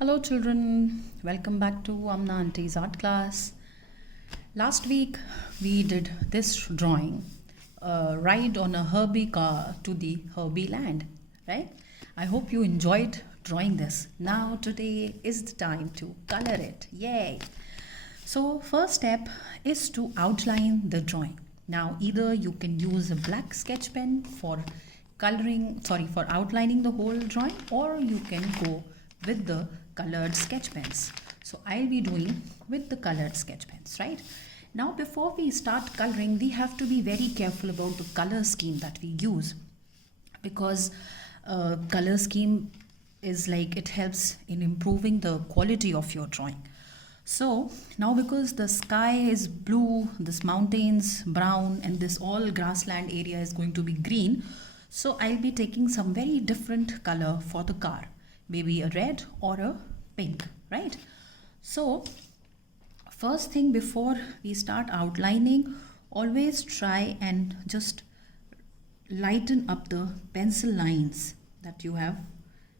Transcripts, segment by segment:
Hello children, welcome back to Amna Auntie's art class. Last week we did this drawing, a ride on a Herbie car to the Herbie land, right? I hope you enjoyed drawing this. Now today is the time to color it, yay! So first step is to outline the drawing. Now either you can use a black sketch pen for for outlining the whole drawing, or you can go with the colored sketch pens. So I'll be doing with the colored sketch pens, right? Now before we start coloring, we have to be very careful about the color scheme that we use, because color scheme is like it helps in improving the quality of your drawing. So now because the sky is blue, this mountains brown, and this all grassland area is going to be green, so I'll be taking some very different color for the car, maybe a red or a pink, right? So first thing, before we start outlining, always try and just lighten up the pencil lines that you have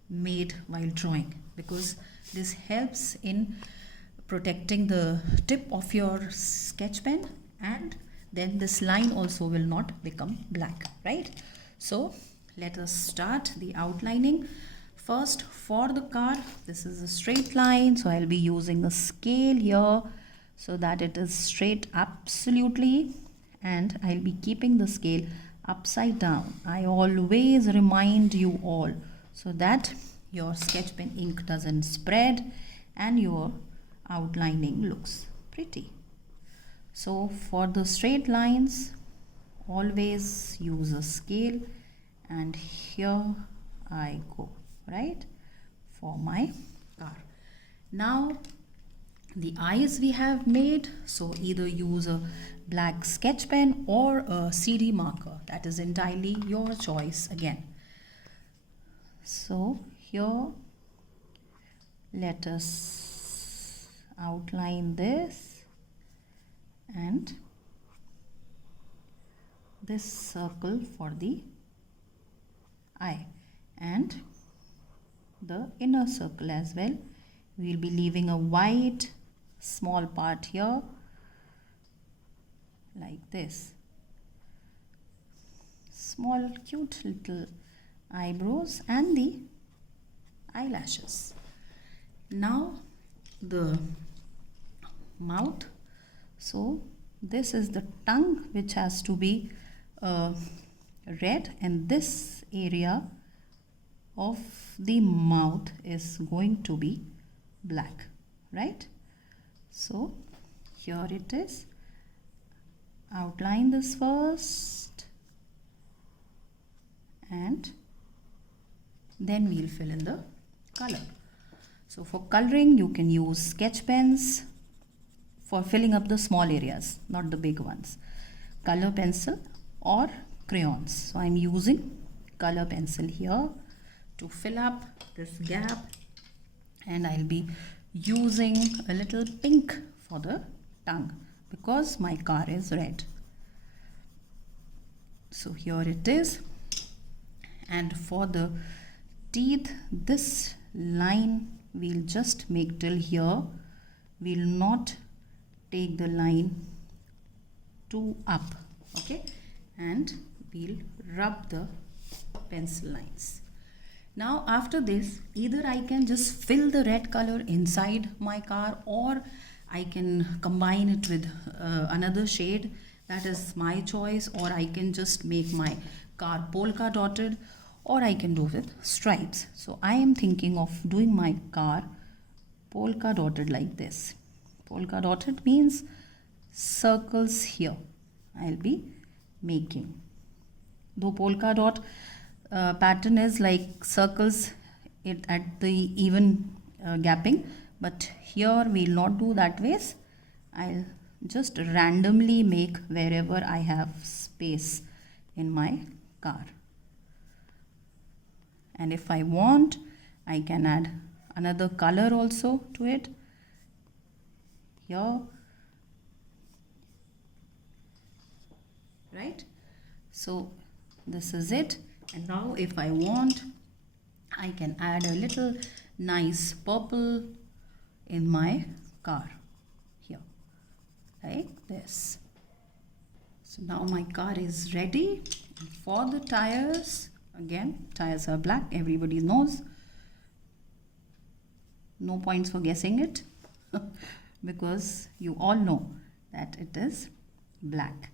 made while drawing, because this helps in protecting the tip of your sketch pen, and then this line also will not become black, right? So let us start the outlining. First, for the car, this is a straight line, so I'll be using a scale here so that it is straight absolutely, and I'll be keeping the scale upside down. I always remind you all so that your sketch pen ink doesn't spread and your outlining looks pretty. So for the straight lines, always use a scale, and here I go, right, for my car. Now the eyes we have made, so either use a black sketch pen or a CD marker, that is entirely your choice again. So here let us outline this and this circle for the eye, and the inner circle as well. We'll be leaving a white small part here like this. Small cute little eyebrows and the eyelashes. Now the mouth, so this is the tongue which has to be red, and this area of the mouth is going to be black, right? So here it is. Outline this first and then we'll fill in the color. So for coloring, you can use sketch pens for filling up the small areas, not the big ones. Color pencil or crayons. So I'm using color pencil here to fill up this gap, and I'll be using a little pink for the tongue because my car is red. So here it is. And for the teeth, this line we'll just make till here. We'll not take the line too up, okay? And we'll rub the pencil lines. Now after this, either I can just fill the red color inside my car, or I can combine it with another shade, that is my choice, or I can just make my car polka dotted, or I can do with stripes. So I am thinking of doing my car polka dotted like this. Polka dotted means circles here I'll be making. Though polka dot pattern is like circles it at the even gapping, but here we'll not do that ways. I'll just randomly make wherever I have space in my car, and if I want, I can add another color also to it here, right? So this is it. And now if I want, I can add a little nice purple in my car here, like this. So now my car is ready. For the tires, again, tires are black, everybody knows. No points for guessing it because you all know that it is black.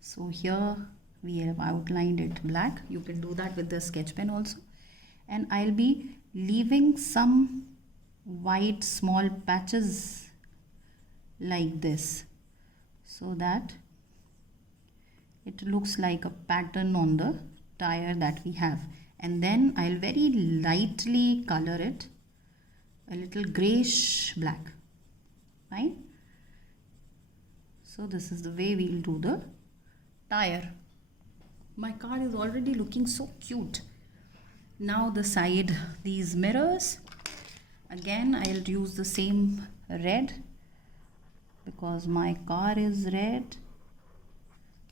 So here we have outlined it black. You can do that with the sketch pen also. And I'll be leaving some white small patches like this so that it looks like a pattern on the tire that we have. And then I'll very lightly color it a little grayish black. Fine. So this is the way we'll do the tire. My car is already looking so cute. Now the side, these mirrors, again I'll use the same red because my car is red.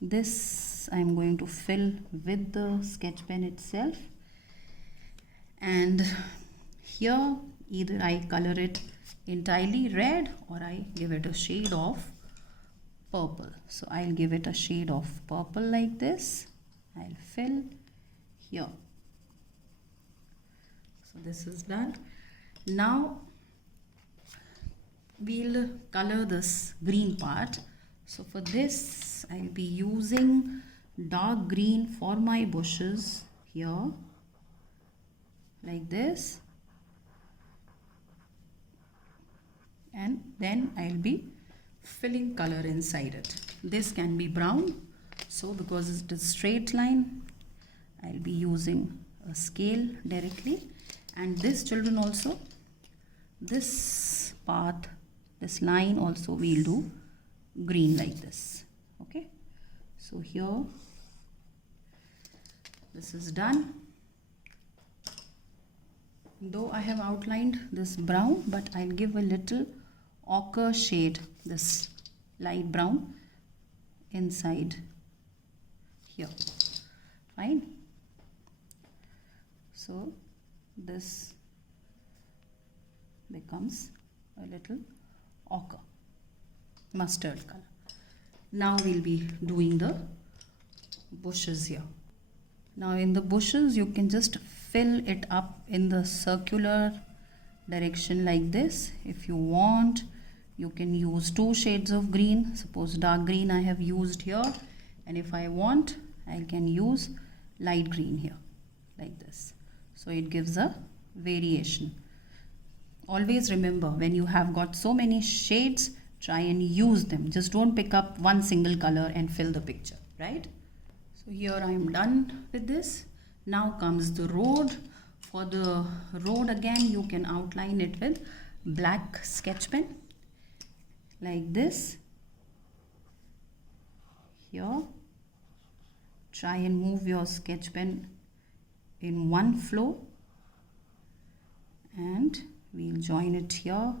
This I'm going to fill with the sketch pen itself, and here either I color it entirely red or I give it a shade of purple. So I'll give it a shade of purple like this. I'll fill here. So this is done. Now we'll color this green part. So for this I'll be using dark green for my bushes here, like this. And then I'll be filling color inside it. This can be brown, so because it is straight line, I'll be using a scale directly. And this, children, also, this path, this line also we'll do green like this. Okay, so here this is done. Though I have outlined this brown, but I'll give a little ochre shade, this light brown, inside here. Fine. So this becomes a little ochre, mustard color. Now we'll be doing the bushes here. Now in the bushes you can just fill it up in the circular direction like this. If you want, you can use 2 shades of green. Suppose dark green I have used here, and if I want, I can use light green here like this. So it gives a variation. Always remember, when you have got so many shades, try and use them. Just don't pick up one single color and fill the picture, right? So here I am done with this. Now comes the road. For the road, again you can outline it with black sketch pen like this. Here, try and move your sketch pen in one flow, and we'll join it here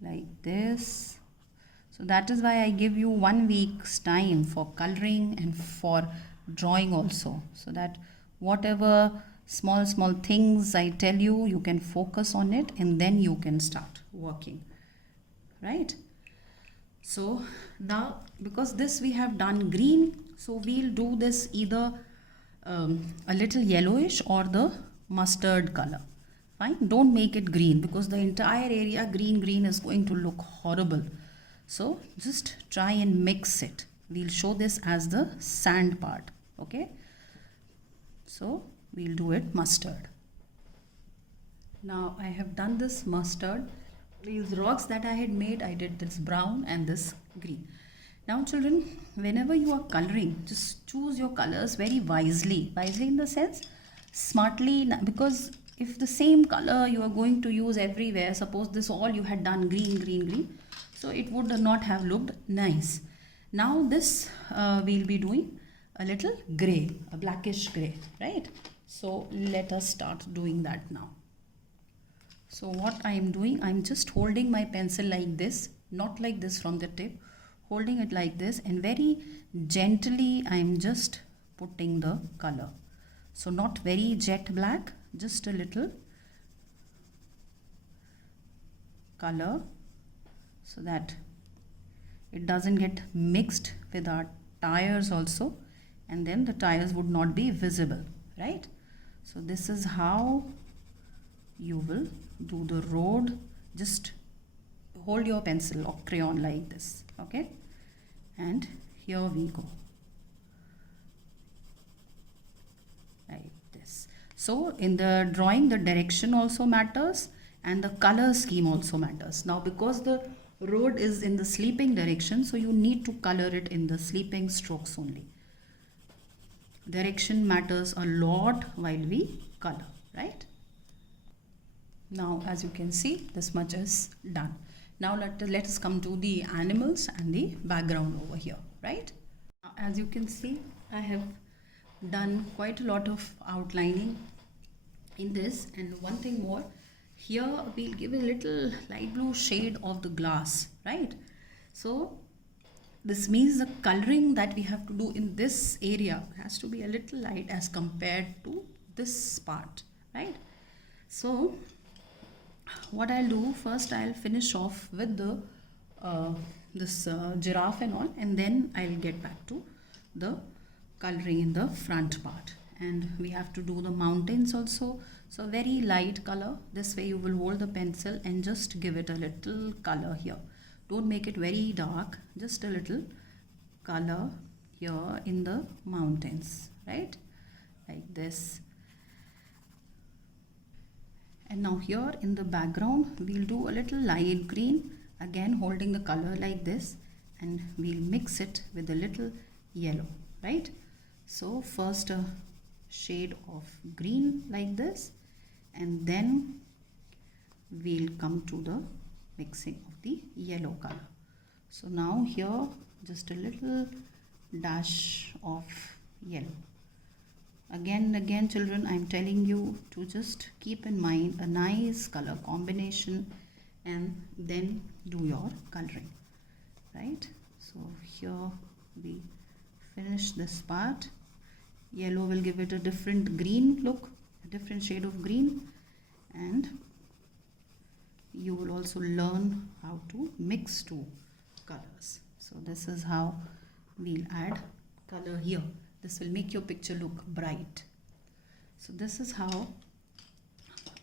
like this. So that is why I give you 1 week's time for coloring and for drawing also, so that whatever small things I tell you, you can focus on it and then you can start working, right? So now, because this we have done green, so we'll do this either a little yellowish or the mustard color. Fine, don't make it green because the entire area green is going to look horrible. So just try and mix it. We'll show this as the sand part. Okay, so we'll do it mustard. Now I have done this mustard. These rocks that I had made, I did this brown and this green. Now children, whenever you are coloring, just choose your colors very wisely. Wisely in the sense, smartly, because if the same color you are going to use everywhere, suppose this all you had done green, so it would not have looked nice. Now this we'll be doing a little gray, a blackish gray, right? So let us start doing that now. So what I am doing, I am just holding my pencil like this, not like this from the tip, holding it like this, and very gently I am just putting the color. So not very jet black, just a little color so that it doesn't get mixed with our tires also, and then the tires would not be visible, right? So this is how you will do the road. Just hold your pencil or crayon like this, okay? And here we go, like this. So in the drawing, the direction also matters and the color scheme also matters. Now because the road is in the sleeping direction, so you need to color it in the sleeping strokes only. Direction matters a lot while we color, right? Now as you can see, this much is done. Now let us come to the animals and the background over here, right? As you can see, I have done quite a lot of outlining in this, and one thing more, here we'll give a little light blue shade of the glass, right? So this means the coloring that we have to do in this area has to be a little light as compared to this part, right? So what I'll do first, I'll finish off with the this giraffe and all, and then I'll get back to the coloring in the front part. And we have to do the mountains also, so very light color. This way you will hold the pencil and just give it a little color here. Don't make it very dark, just a little color here in the mountains, right? Like this. And now here in the background, we'll do a little light green, again holding the color like this, and we'll mix it with a little yellow, right? So first a shade of green like this, and then we'll come to the mixing of the yellow color. So now here just a little dash of yellow. Again and again, children, I'm telling you to just keep in mind a nice color combination and then do your coloring, right? So here we finish this part. Yellow will give it a different green look, a different shade of green, and you will also learn how to mix two colors. So this is how we'll add color here. This will make your picture look bright. So this is how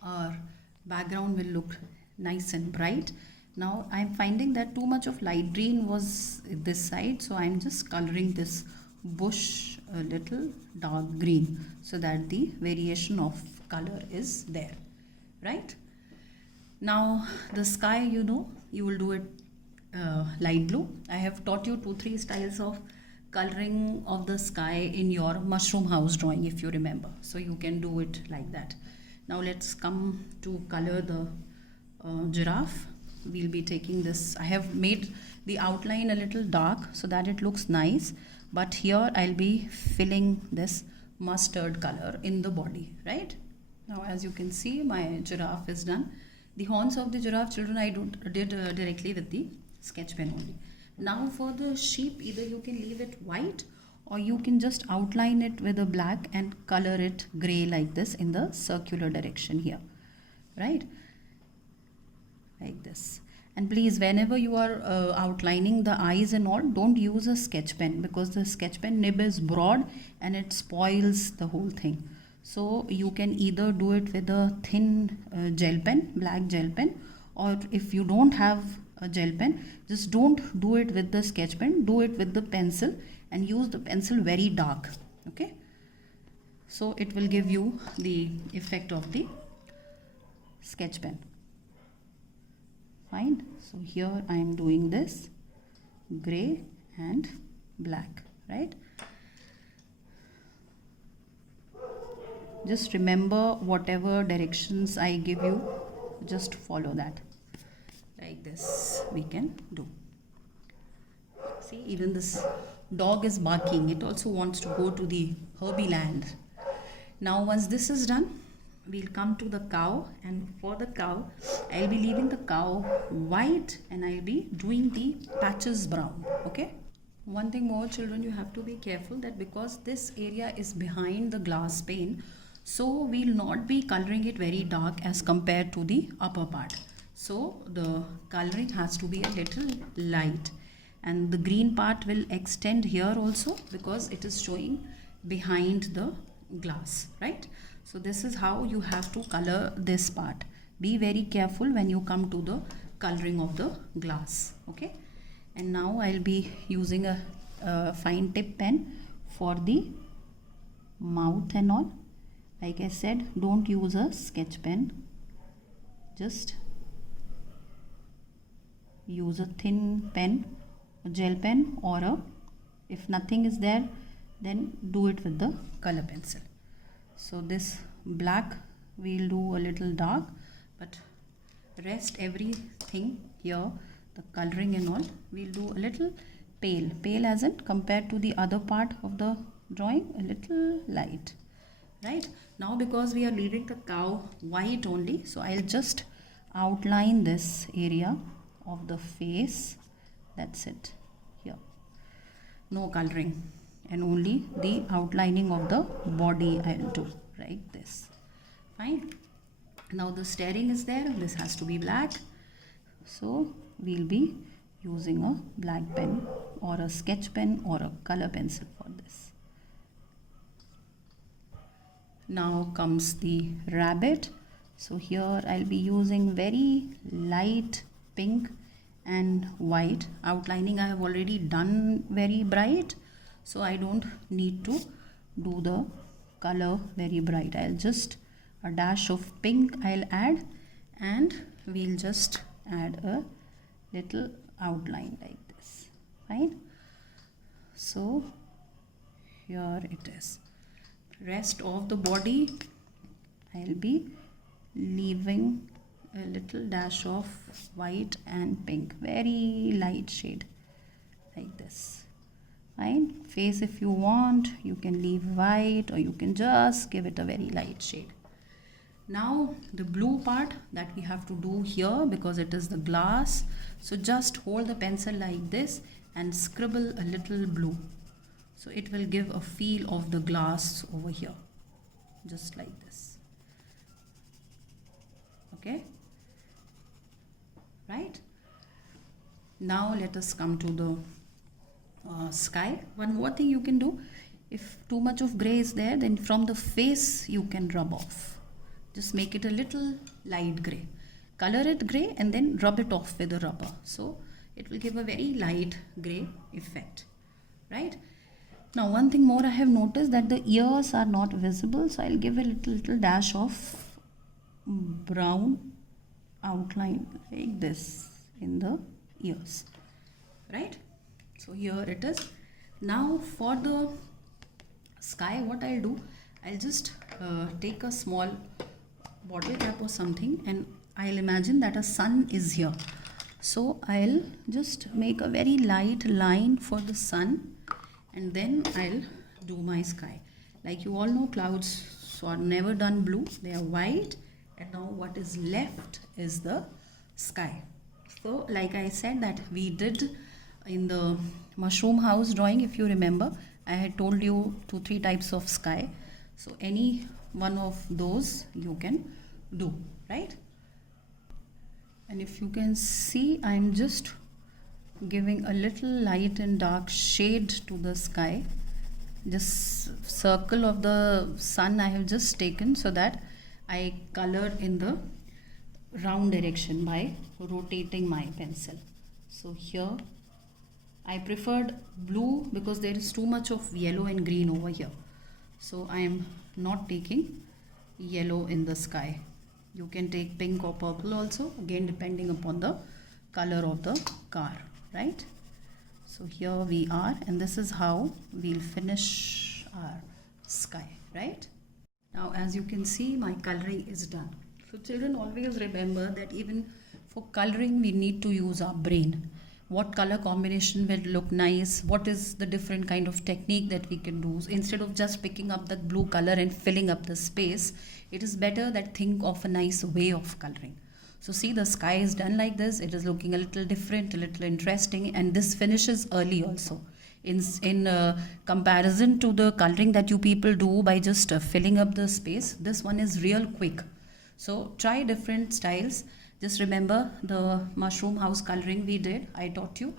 our background will look nice and bright. Now I'm finding that too much of light green was this side, so I'm just coloring this bush a little dark green so that the variation of color is there, right? Now the sky, you know, you will do it light blue. I have taught you 2-3 styles of coloring of the sky in your mushroom house drawing, if you remember, so you can do it like that. Now let's come to color the giraffe. We'll be taking this, I have made the outline a little dark so that it looks nice, but here I'll be filling this mustard color in the body, right? Now as you can see, my giraffe is done. The horns of the giraffe, children, I did directly with the sketch pen only. Now for the sheep, either you can leave it white or you can just outline it with a black and color it gray like this in the circular direction here, right? Like this. And please, whenever you are outlining the eyes and all, don't use a sketch pen, because the sketch pen nib is broad and it spoils the whole thing. So you can either do it with a thin gel pen, black gel pen, or if you don't have a gel pen, just don't do it with the sketch pen, do it with the pencil and use the pencil very dark, okay? So it will give you the effect of the sketch pen. Fine. So here I am doing this gray and black, right? Just remember whatever directions I give you, just follow that. Like this we can do. See, even this dog is barking. It also wants to go to the Herbie land. Now once this is done, we'll come to the cow, and for the cow I'll be leaving the cow white and I'll be doing the patches brown, okay? one thing more, children, you have to be careful that because this area is behind the glass pane, so we'll not be coloring it very dark as compared to the upper part. So the coloring has to be a little light, and the green part will extend here also because it is showing behind the glass, right? So this is how you have to color this part. Be very careful when you come to the coloring of the glass, okay? And now I'll be using a fine tip pen for the mouth and all. Like I said, don't use a sketch pen, just use a thin pen, a gel pen, or if nothing is there, then do it with the color pencil. So this black we'll do a little dark, but rest everything here, the coloring and all, we'll do a little pale as in compared to the other part of the drawing, a little light. Right now, because we are leaving the cow white only, so I'll just outline this area of the face. That's it. Here, no coloring, and only the outlining of the body I'll do, like this. Fine. Now the steering is there, this has to be black, so we'll be using a black pen or a sketch pen or a color pencil for this. Now comes the rabbit. So here I'll be using very light pink and white. Outlining I have already done very bright, so I don't need to do the color very bright. I'll just a dash of pink I'll add, and we'll just add a little outline like this. Fine. So here it is. Rest of the body I'll be leaving a little dash of white and pink, very light shade like this. Fine. Face, if you want, you can leave white or you can just give it a very light shade. Now the blue part that we have to do here, because it is the glass, so just hold the pencil like this and scribble a little blue. So it will give a feel of the glass over here, just like this. Okay, right? Now let us come to the sky. One more thing you can do, if too much of gray is there, then from the face you can rub off. Just make it a little light gray. Color it gray and then rub it off with a rubber. So it will give a very light gray effect, right? Now one thing more I have noticed that the ears are not visible, so I'll give a little dash of brown outline like this in the ears, right? So here it is. Now for the sky, what I'll do, I'll just take a small bottle cap or something, and I'll imagine that a sun is here. So I'll just make a very light line for the sun, and then I'll do my sky. Like you all know, clouds are never done blue, they are white, and now what is left is the sky. So like I said that we did in the mushroom house drawing, if you remember, I had told you 2-3 types of sky. So any one of those you can do, right? And if you can see, I'm just giving a little light and dark shade to the sky. This circle of the sun I have just taken so that I color in the round direction by rotating my pencil. So here I preferred blue because there is too much of yellow and green over here. So I am not taking yellow in the sky. You can take pink or purple also, again depending upon the color of the car, right? So here we are, and this is how we'll finish our sky, right? Now as you can see, my coloring is done. So children, always remember that even for coloring we need to use our brain. What color combination will look nice, what is the different kind of technique that we can do. Instead of just picking up the blue color and filling up the space, it is better that think of a nice way of coloring. So see, the sky is done like this, it is looking a little different, a little interesting, and this finishes early also. In comparison to the coloring that you people do by just filling up the space, this one is real quick. So try different styles. Just remember the mushroom house coloring we did, I taught you.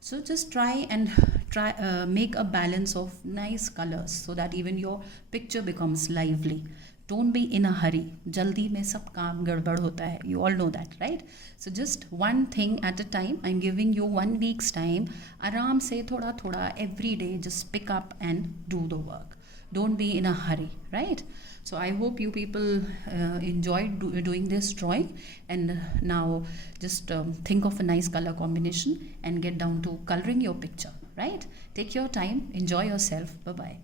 So just try and make a balance of nice colors so that even your picture becomes lively. Don't be in a hurry. Jaldi mein sab kaam gadbad hota hai. You all know that, right? So just one thing at a time. I'm giving you 1 week's time. Aram se thoda thoda every day. Just pick up and do the work. Don't be in a hurry, right? So I hope you people enjoyed doing this drawing, and now just think of a nice color combination and get down to coloring your picture, right? Take your time, enjoy yourself. Bye bye.